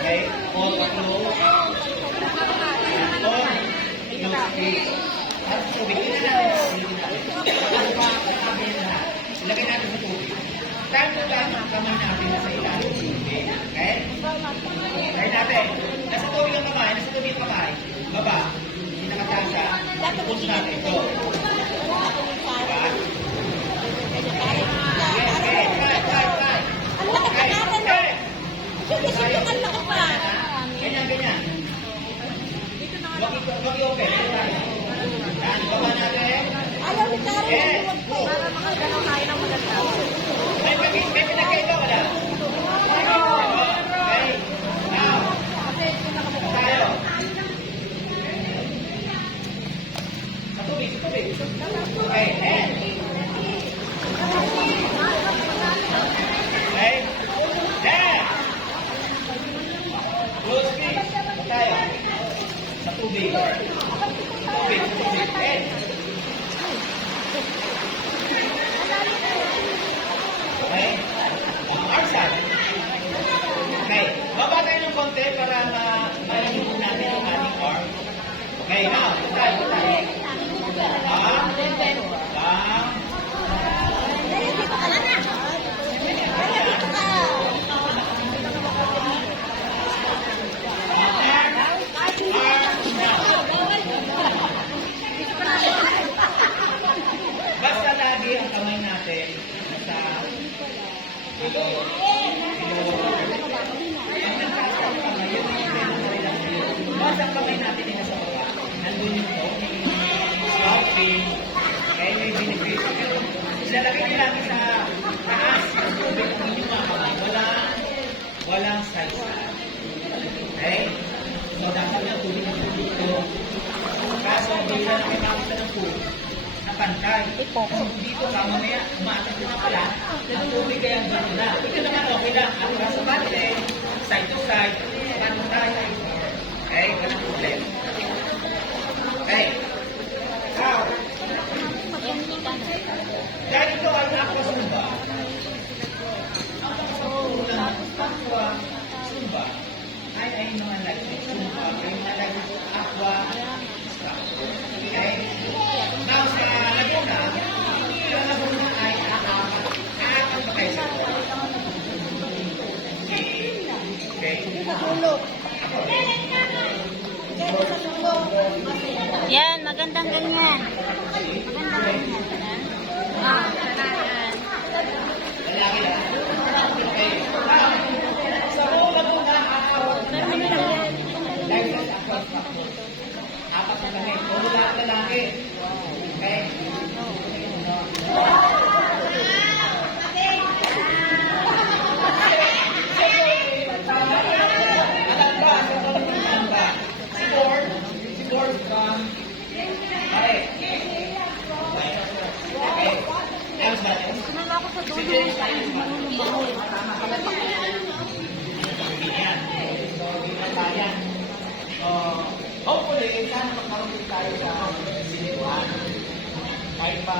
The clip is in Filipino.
Okay? All close. At tubig. Tingnan natin. Ilagay natin sa tubig. Tanto lang ang kamay natin nasa ilalim ng tubig. Okay? Try natin. Nasa tubig ang kamay. Nasa tubig ang kamay. Baba. Hindi nakatasa. I-push natin. Ito. Diba? Okay. Try. Ganyan. Wag i-open. Yan, baba natin. Ayaw ni Karen. Yes. Para makagalaw tayo ng maganda. May pinagkay ka wala? Okay. Now. Tayo. Sa tubig. Okay. And. Okay. Then. Close please. Tayo. Sa tubig. And. Okay? Outside. Okay. Baba tayo ng konti para ma-inipon natin yung ating arm. Okay, now. Tayo. Basta lagi ang kamay natin sa basta ang kamay natin ay nasa baba. Nandun yung po, scalping, kaya may benefit. Ilalagay nyo natin sa taas ng tubig ng inyong mga kamay. Walang size. Okay? So, dapat yung tubig ng tubig ito. Kaso, bila na may makita ng pool, na pantay. Dito ka, mamaya, umatak ko na pala, ang tubig kaya gano'n na. Ito naman okay lang. Ang sa bante, side to side, pantay. Okay? Walang problem. Okay? Now, dahil ito ay aqua zumba. Ang aqua zumba ay mga like zumba, ay mga like aqua stuff. Okay? Now, sa Laguna, yung Laguna ay aapat pa kayo sa okay? Yan, magandang ganyan. Magandang ganyan. Lalaki lang. Okay. Sa Laguna, like that aqua stuff. Apat na kami. Puro lahat lalaki. Okay? Si Lord from Pare. Okay. Ayos ba? Si James tayo. Yan. So, di na tayo. Hopefully, sana magkaroon din tayo sa sinuhan. Kahit pa